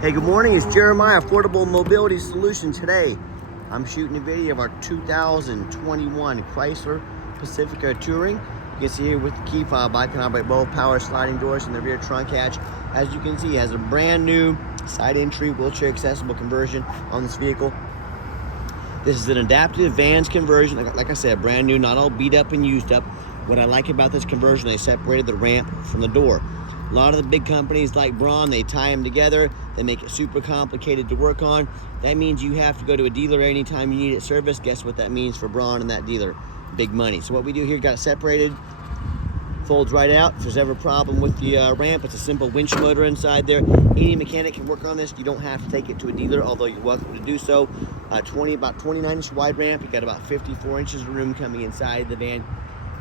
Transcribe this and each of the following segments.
Hey, good morning. It's Jeremiah, Affordable Mobility Solution. Today, I'm shooting a video of our 2021 Chrysler Pacifica Touring. You can see here with the key fob, I can operate both power sliding doors and the rear trunk hatch. As you can see, it has a brand new side entry wheelchair accessible conversion on this vehicle. This is an adaptive vans conversion. Like I said, brand new, not all beat up and used up. What I like about this conversion, they separated the ramp from the door. A lot of the big companies like Braun, they tie them together. They make it super complicated to work on. That means you have to go to a dealer anytime you need it serviced. Guess what that means for Braun and that dealer? Big money. So what we do here, got it separated, folds right out. If there's ever a problem with the ramp, it's a simple winch motor inside there. Any mechanic can work on this. You don't have to take it to a dealer, although you're welcome to do so. About 29-inch wide ramp. You got about 54 inches of room coming inside the van.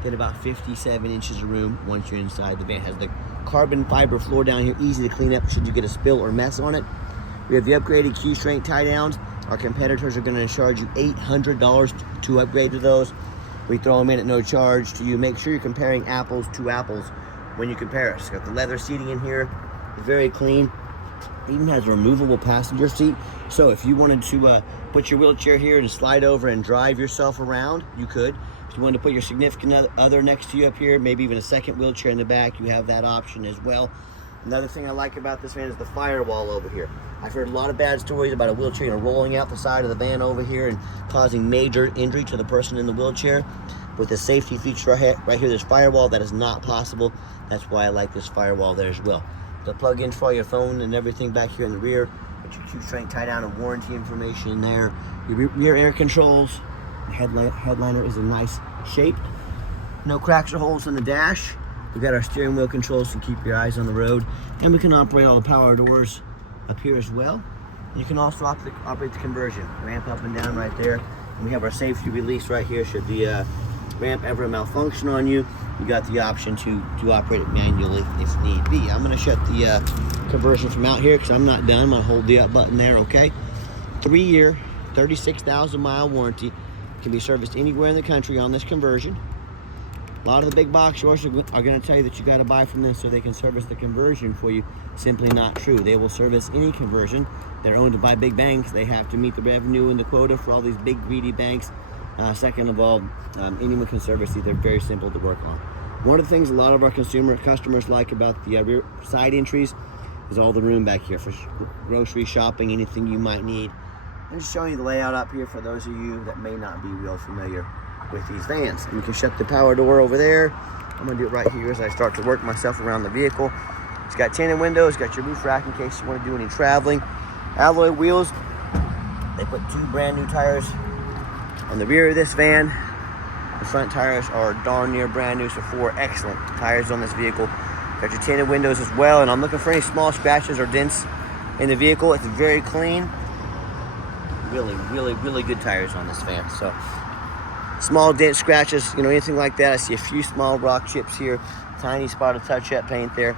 Then about 57 inches of room once you're inside the van. It has the carbon fiber floor down here, easy to clean up should you get a spill or mess on it. We have the upgraded key strength tie downs. Our competitors are going to charge you $800 to upgrade to those. We throw them in at no charge to you. Make sure you're comparing apples to apples when you compare it. It's got the leather seating in here, very clean. It even has a removable passenger seat. So if you wanted to put your wheelchair here and slide over and drive yourself around, you could. If you wanted to put your significant other next to you up here, maybe even a second wheelchair in the back, you have that option as well. Another thing I like about this van is the firewall over here. I've heard a lot of bad stories about a wheelchair rolling out the side of the van over here and causing major injury to the person in the wheelchair. With the safety feature right here, this firewall, that is not possible. That's why I like this firewall there as well. The plug-in for your phone and everything back here in the rear. Put your key strength tie down and warranty information in there. Your rear air controls. The headliner is in nice shape. No cracks or holes in the dash. We've got our steering wheel controls to keep your eyes on the road. And we can operate all the power doors up here as well. And you can also operate the conversion. Ramp up and down right there. And we have our safety release right here. Should the ramp ever malfunction on you, you got the option to operate it manually if need be. I'm going to shut the conversion from out here because I'm not done. I'm going to hold the up button there, okay? 3-year, 36,000 mile warranty. Can be serviced anywhere in the country on this conversion. A lot of the big box stores are going to tell you that you got to buy from this so they can service the conversion for you. Simply not true. They will service any conversion. They're owned by big banks. They have to meet the revenue and the quota for all these big greedy banks. Second of all, anyone can service these. They're very simple to work on. One of the things a lot of our customers like about the rear side entries is all the room back here for grocery shopping, anything you might need. I'm just showing you the layout up here for those of you that may not be real familiar with these vans. And you can shut the power door over there. I'm gonna do it right here as I start to work myself around the vehicle. It's got tinted windows, got your roof rack in case you want to do any traveling. Alloy wheels. They put 2 brand new tires on the rear of this van. The front tires are darn near brand new, so 4 excellent tires on this vehicle. Got your tinted windows as well, and I'm looking for any small scratches or dents in the vehicle. It's very clean. Really good tires on this van. So small dents, scratches, anything like that. I see a few small rock chips here, tiny spot of touch-up paint there.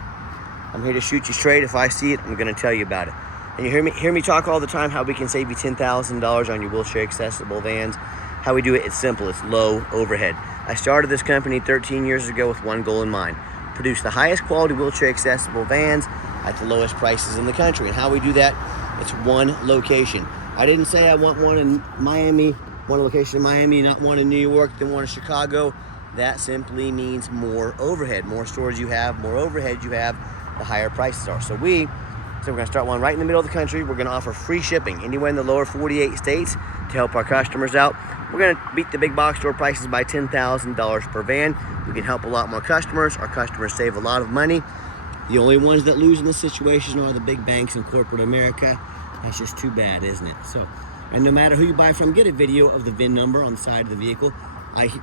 I'm here to shoot you straight. If I see it, I'm going to tell you about it. And you hear me talk all the time how we can save you $10,000 on your wheelchair accessible vans. How we do it, it's simple. It's low overhead. I started this company 13 years ago with one goal in mind: produce the highest quality wheelchair accessible vans at the lowest prices in the country. And how we do that, it's one location. I didn't say I want one in Miami, one location in Miami, not one in New York, then one in Chicago. That simply means more overhead. More stores you have, more overhead you have, the higher prices are. So we're going to start one right in the middle of the country. We're going to offer free shipping anywhere in the lower 48 states to help our customers out. We're going to beat the big box store prices by $10,000 per van. We can help a lot more customers. Our customers save a lot of money. The only ones that lose in this situation are the big banks in corporate America. That's just too bad, isn't it? So, and no matter who you buy from, get a video of the VIN number on the side of the vehicle.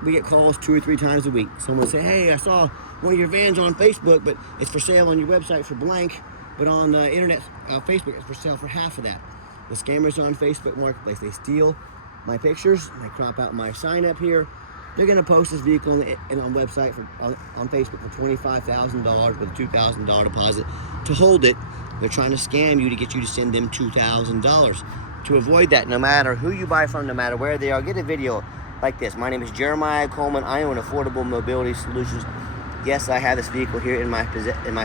We get calls 2 or 3 times a week. Someone will say, hey, I saw one of your vans on Facebook, but it's for sale on your website for blank, but on the internet, Facebook, it's for sale for half of that. The scammers on Facebook Marketplace, they steal my pictures, they crop out my sign up here. They're going to post this vehicle on website on Facebook for $25,000 with a $2,000 deposit to hold it. They're trying to scam you to get you to send them $2,000. To avoid that, no matter who you buy from, no matter where they are, get a video like this. My name is Jeremiah Coleman. I own Affordable Mobility Solutions. Yes, I have this vehicle here in my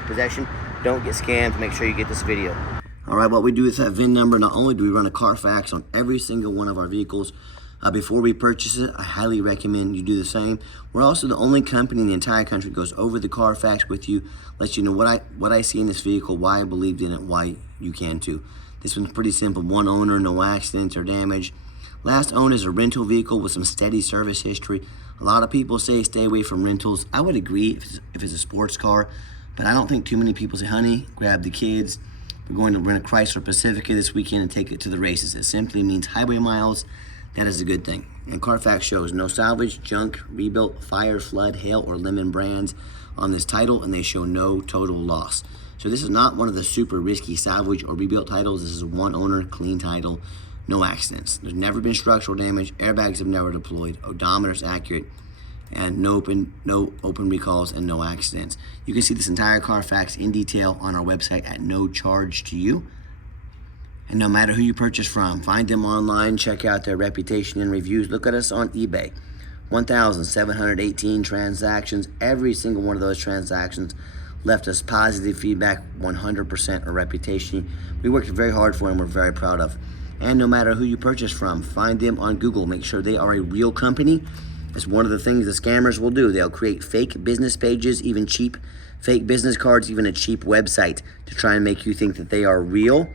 possession. Don't get scammed. Make sure you get this video. All right, what we do is that VIN number. Not only do we run a Carfax on every single one of our vehicles before we purchase it, I highly recommend you do the same. We're also the only company in the entire country that goes over the Carfax with you, lets you know what I see in this vehicle, why I believed in it, why you can too. This one's pretty simple. One owner, no accidents or damage. Last owned is a rental vehicle with some steady service history. A lot of people say stay away from rentals. I would agree if it's a sports car, but I don't think too many people say, honey, grab the kids. We're going to rent a Chrysler Pacifica this weekend and take it to the races. It simply means highway miles. That is a good thing. And Carfax shows no salvage, junk, rebuilt, fire, flood, hail, or lemon brands on this title, and they show no total loss. So this is not one of the super risky salvage or rebuilt titles. This is a one owner, clean title, no accidents. There's never been structural damage, airbags have never deployed, odometer's accurate, and no open recalls and no accidents. You can see this entire Carfax in detail on our website at no charge to you. And no matter who you purchase from, find them online, check out their reputation and reviews. Look at us on eBay. 1,718 transactions. Every single one of those transactions left us positive feedback, 100% a reputation we worked very hard for and we're very proud of. And no matter who you purchase from, find them on Google. Make sure they are a real company. It's one of the things the scammers will do. They'll create fake business pages, even cheap fake business cards, even a cheap website to try and make you think that they are real.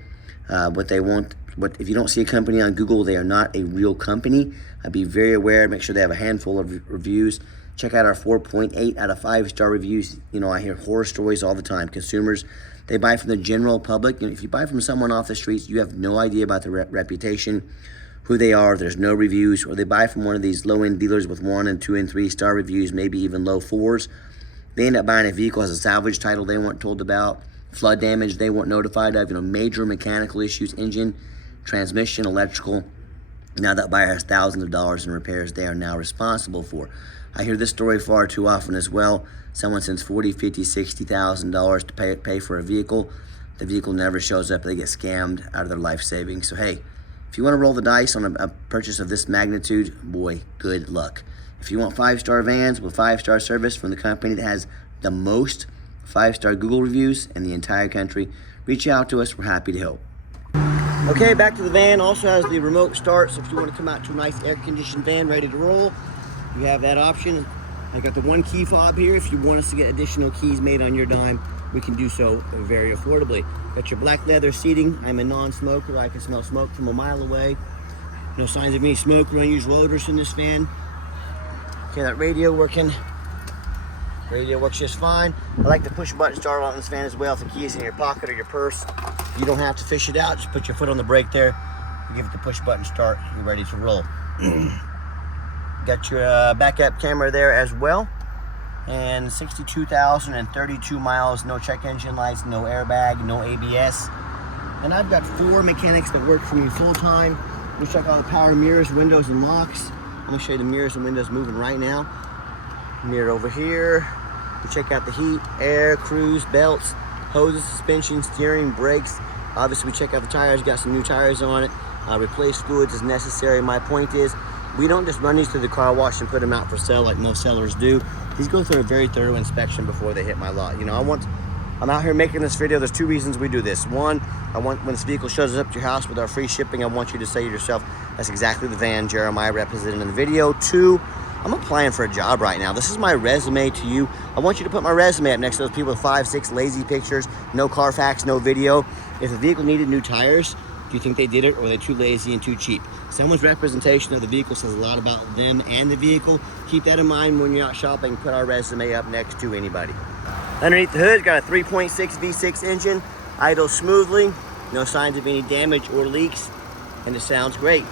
If you don't see a company on Google, they are not a real company. Be very aware. Make sure they have a handful of reviews. Check out our 4.8 out of 5-star reviews. You know, I hear horror stories all the time. Consumers, they buy from the general public. You know, if you buy from someone off the streets, you have no idea about their reputation, who they are. There's no reviews. Or they buy from one of these low-end dealers with 1 and 2 and 3-star reviews, maybe even low 4s. They end up buying a vehicle as a salvage title they weren't told about. Flood damage they weren't notified of, major mechanical issues, engine, transmission, electrical. Now that buyer has thousands of dollars in repairs they are now responsible for. I hear this story far too often as well. Someone sends $40,000, $50,000, $60,000 to pay for a vehicle. The vehicle never shows up. They get scammed out of their life savings. So hey, if you want to roll the dice on a purchase of this magnitude, boy, good luck. If you want 5-star vans with 5-star service from the company that has the most 5-star Google reviews in the entire country, reach out to us. We're happy to help. Okay, back to the van. Also has the remote start, so if you want to come out to a nice air-conditioned van ready to roll, you have that option. I got the 1 key fob here. If you want us to get additional keys made on your dime, we can do so very affordably. Got your black leather seating. I'm a non-smoker. I can smell smoke from a mile away. No signs of any smoke or unusual odors in this van. Okay, that radio working. Radio works just fine. I like the push button start on this van as well. If the key is in your pocket or your purse, you don't have to fish it out. Just put your foot on the brake there. You give it the push button start. You're ready to roll. Got your backup camera there as well. And 62,032 miles. No check engine lights, no airbag, no ABS. And I've got 4 mechanics that work for me full time. We check all the power mirrors, windows, and locks. I'm gonna show you the mirrors and windows moving right now. Mirror over here. We check out the heat, air, cruise, belts, hoses, suspension, steering, brakes. Obviously we check out the tires, got some new tires on it. Replace fluids as necessary. My point is, we don't just run these through the car wash and put them out for sale like most sellers do. These go through a very thorough inspection before they hit my lot. I'm out here making this video. There's 2 reasons we do this. 1, I want when this vehicle shows up to your house with our free shipping, I want you to say to yourself, that's exactly the van Jeremiah represented in the video. 2, I'm applying for a job right now. This is my resume to you. I want you to put my resume up next to those people with 5, 6 lazy pictures, no Carfax, no video. If the vehicle needed new tires, do you think they did it, or are they too lazy and too cheap? Someone's representation of the vehicle says a lot about them and the vehicle. Keep that in mind when you're out shopping. Put our resume up next to anybody. Underneath the hood, got a 3.6 V6 engine, idles smoothly, no signs of any damage or leaks, and it sounds great.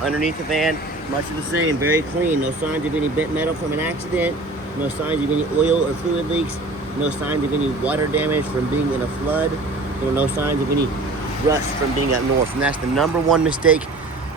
Underneath the van, much of the same, very clean, no signs of any bent metal from an accident, no signs of any oil or fluid leaks, no signs of any water damage from being in a flood, no signs of any rust from being up north. And that's the #1 mistake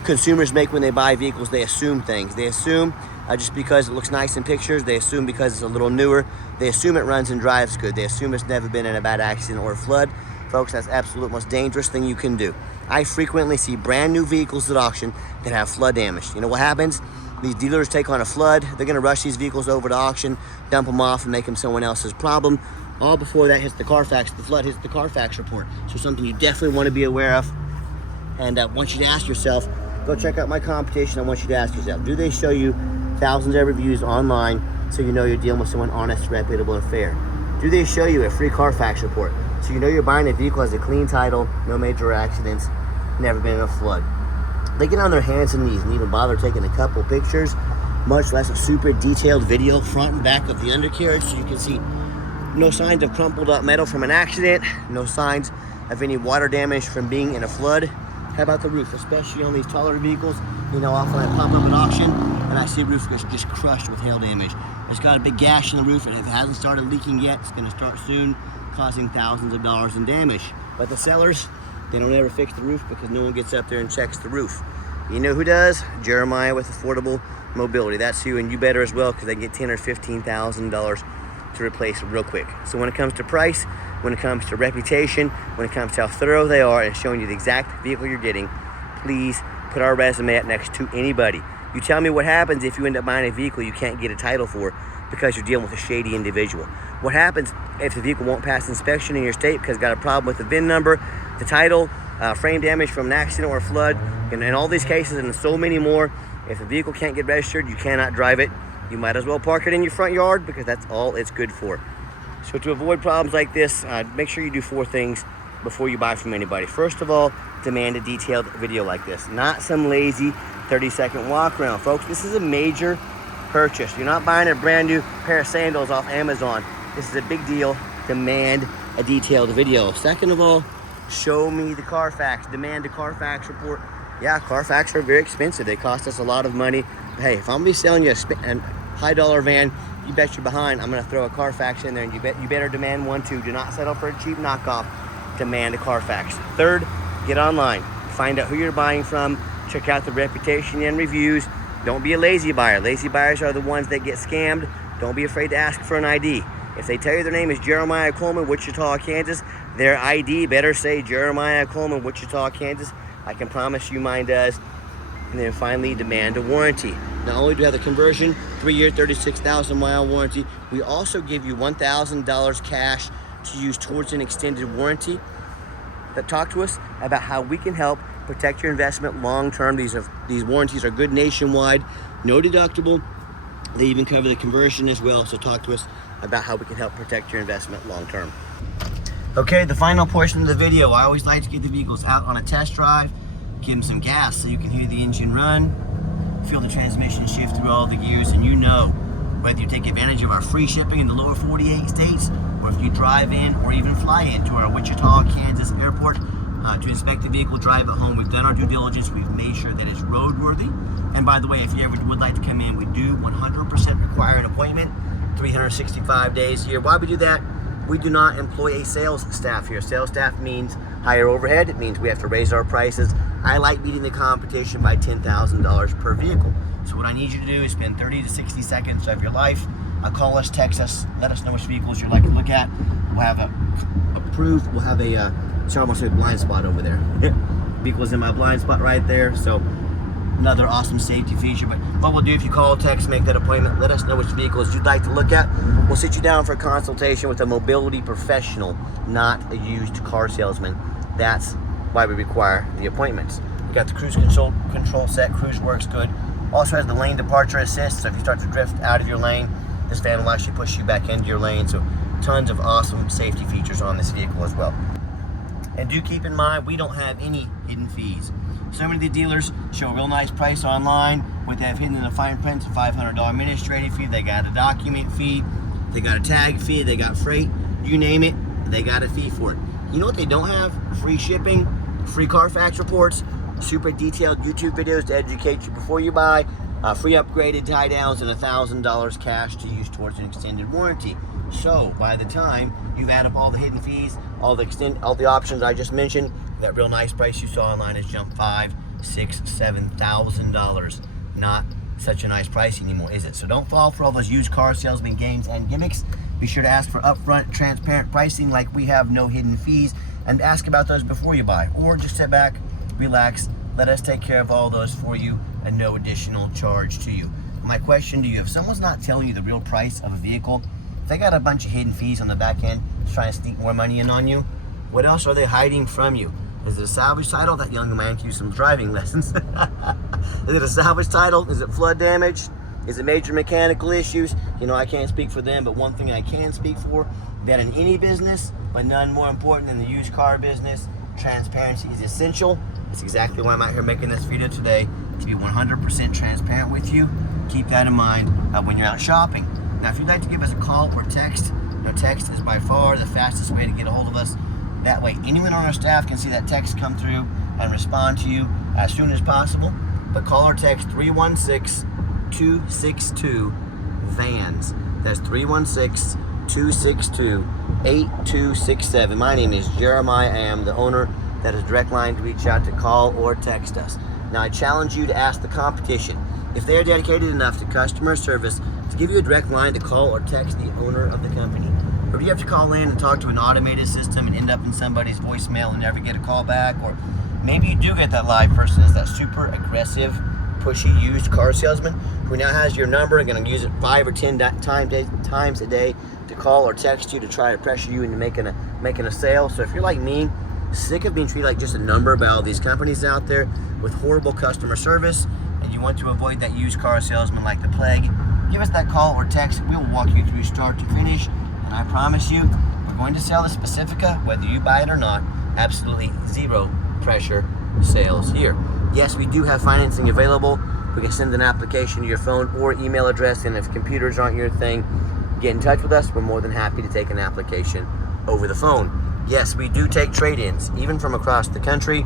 consumers make when they buy vehicles. They assume things. They assume just because it looks nice in pictures, they assume because it's a little newer, they assume it runs and drives good, they assume it's never been in a bad accident or a flood. Folks, that's the absolute most dangerous thing you can do. I frequently see brand new vehicles at auction that have flood damage. You know what happens? These dealers take on a flood, they're gonna rush these vehicles over to auction, dump them off and make them someone else's problem. All before that hits the Carfax, the flood hits the Carfax report. So something you definitely want to be aware of. And I want you to ask yourself, go check out my competition. I want you to ask yourself, do they show you thousands of reviews online so you know you're dealing with someone honest, reputable, and fair? Do they show you a free Carfax report so you know you're buying a vehicle has a clean title, no major accidents, never been in a flood? They get on their hands and knees and even bother taking a couple pictures, much less a super detailed video front and back of the undercarriage so you can see no signs of crumpled up metal from an accident, no signs of any water damage from being in a flood. How about the roof, especially on these taller vehicles? You know, often I pop up at auction and I see a roof just crushed with hail damage. It's got a big gash in the roof, and if it hasn't started leaking yet, it's gonna start soon, causing thousands of dollars in damage. But the sellers, they don't ever fix the roof because no one gets up there and checks the roof. You know who does? Jeremiah with Affordable Mobility. That's you, and you better as well, because they get $10,000 or $15,000 to replace it real quick. So when it comes to price, when it comes to reputation, when it comes to how thorough they are and showing you the exact vehicle you're getting, please put our resume up next to anybody. You tell me what happens if you end up buying a vehicle you can't get a title for because you're dealing with a shady individual. What happens if the vehicle won't pass inspection in your state because it's got a problem with the VIN number, the title, frame damage from an accident or a flood, and in all these cases and so many more, if the vehicle can't get registered, you cannot drive it. You might as well park it in your front yard because that's all it's good for. So to avoid problems like this, make sure you do 4 things before you buy from anybody. First of all, demand a detailed video like this, not some lazy 30-second walk around. Folks, this is a major purchase. You're not buying a brand new pair of sandals off Amazon. This is a big deal. Demand a detailed video. Second of all, show me the Carfax. Demand a Carfax report. Yeah, Carfax are very expensive. They cost us a lot of money. Hey, if I'm gonna be selling you a high dollar van, you bet you're behind I'm gonna throw a Carfax in there, and you better demand one too. Do not settle for a cheap knockoff. Demand a Carfax. Third, get online. Find out who you're buying from. Check out the reputation and reviews. Don't be a lazy buyer. Lazy buyers are the ones that get scammed. Don't be afraid to ask for an ID. If they tell you their name is Jeremiah Coleman, Wichita, Kansas, their ID better say Jeremiah Coleman, Wichita, Kansas. I can promise you mine does. And then finally, demand a warranty. Not only do we have the conversion, 3-year, 36,000 mile warranty, we also give you $1,000 cash to use towards an extended warranty. Talk to us about how we can help protect your investment long term. These warranties are good nationwide, no deductible. They even cover the conversion as well. So talk to us about how we can help protect your investment long term. Okay, the final portion of the video, I always like to get the vehicles out on a test drive, give them some gas so you can hear the engine run, feel the transmission shift through all the gears, and you know whether you take advantage of our free shipping in the lower 48 states, or if you drive in or even fly into our Wichita, Kansas airport to inspect the vehicle, drive it home. We've done our due diligence. We've made sure that it's roadworthy. And by the way, if you ever would like to come in, we do 100% require an appointment, 365 days a year. Why we do that? We do not employ a sales staff here. Sales staff means higher overhead. It means we have to raise our prices. I like beating the competition by $10,000 per vehicle. So what I need you to do is spend 30 to 60 seconds of your life. Call us, text us, let us know which vehicles you'd like to look at. We'll have we'll have a, sorry, almost a blind spot over there. Vehicle's in my blind spot right there. So another awesome safety feature. But what we'll do, if you call, text, make that appointment, let us know which vehicles you'd like to look at. We'll sit you down for a consultation with a mobility professional, not a used car salesman. That's why we require the appointments. We got the cruise control set. Cruise works good. Also has the lane departure assist, so if you start to drift out of your lane, this van will actually push you back into your lane. So tons of awesome safety features on this vehicle as well. And do keep in mind, we don't have any hidden fees. So many of the dealers show a real nice price online with that hidden in the fine print, a $500 administrative fee. They got a document fee, they got a tag fee, they got freight, you name it, they got a fee for it. You know what they don't have? Free shipping, free Carfax reports, super detailed YouTube videos to educate you before you buy, free upgraded tie downs, and $1,000 cash to use towards an extended warranty. So by the time you add up all the hidden fees, all the options I just mentioned, that real nice price you saw online has jumped $5,000, $6,000, $7,000. Not such a nice price anymore, is it? So don't fall for all those used car salesman games and gimmicks. Be sure to ask for upfront, transparent pricing like we have, no hidden fees, and ask about those before you buy. Or just sit back, relax, let us take care of all those for you and no additional charge to you. My question to you, if someone's not telling you the real price of a vehicle, if they got a bunch of hidden fees on the back end trying to sneak more money in on you, what else are they hiding from you? Is it a salvage title? That young man can use some driving lessons. Is it a salvage title? Is it flood damage? Is it major mechanical issues? You know, I can't speak for them, but one thing I can speak for, that in any business, but none more important than the used car business, transparency is essential. That's exactly why I'm out here making this video today, to be 100% transparent with you. Keep that in mind when you're out shopping. Now, if you'd like to give us a call or text, text is by far the fastest way to get a hold of us. That way, anyone on our staff can see that text come through and respond to you as soon as possible. But call or text 316-262-VANS. That's 316-262-8267. My name is Jeremiah. I am the owner. That is direct line to reach out to, call or text us. Now, I challenge you to ask the competition if they are dedicated enough to customer service to give you a direct line to call or text the owner of the company. Or do you have to call in and talk to an automated system and end up in somebody's voicemail and never get a call back? Or maybe you do get that live person as that super aggressive, pushy used car salesman who now has your number and going to use it 5 or 10 times a day to call or text you to try to pressure you into making a sale. So if you're like me, sick of being treated like just a number by all these companies out there with horrible customer service, and you want to avoid that used car salesman like the plague, give us that call or text. We'll walk you through start to finish. And I promise you, we're going to sell this Pacifica, whether you buy it or not. Absolutely zero pressure sales here. Yes, we do have financing available. We can send an application to your phone or email address, and if computers aren't your thing, get in touch with us. We're more than happy to take an application over the phone. Yes, we do take trade-ins, even from across the country,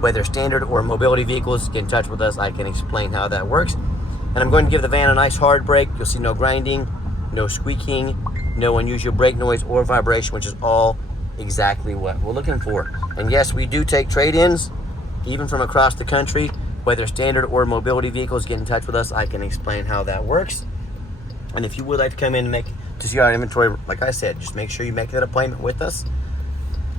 whether standard or mobility vehicles. Get in touch with us. I can explain how that works. And I'm going to give the van a nice hard brake. You'll see no grinding, no squeaking, no unusual brake noise or vibration, which is all exactly what we're looking for. And yes, we do take trade-ins, even from across the country, whether standard or mobility vehicles. Get in touch with us. I can explain how that works. And if you would like to come in and to see our inventory, like I said, just make sure you make that appointment with us.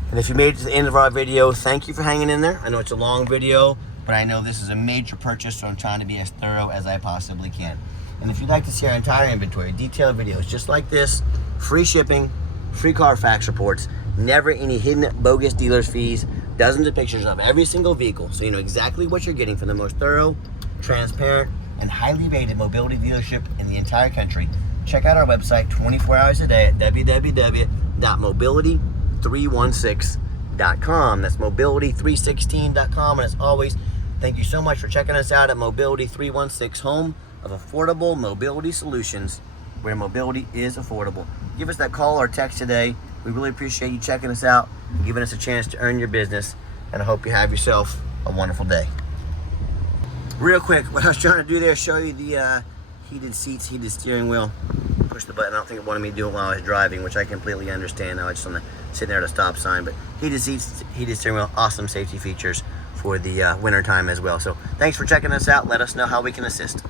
And if you made it to the end of our video, thank you for hanging in there. I know it's a long video, but I know this is a major purchase, so I'm trying to be as thorough as I possibly can. And if you'd like to see our entire inventory, detailed videos just like this, free shipping, free Carfax reports, never any hidden bogus dealer's fees, dozens of pictures of every single vehicle, so you know exactly what you're getting from the most thorough, transparent, and highly rated mobility dealership in the entire country, check out our website 24 hours a day at www.mobility316.com. That's mobility316.com. And as always, thank you so much for checking us out at Mobility 316, home of affordable mobility solutions, where mobility is affordable. Give us that call or text today. We really appreciate you checking us out and giving us a chance to earn your business. And I hope you have yourself a wonderful day. Real quick, what I was trying to do there, show you the heated seats, heated steering wheel. Push the button. I don't think it wanted me to do it while I was driving, which I completely understand. I was just sitting there at a stop sign. But heated seats, heated steering wheel, awesome safety features for the winter time as well. So thanks for checking us out. Let us know how we can assist.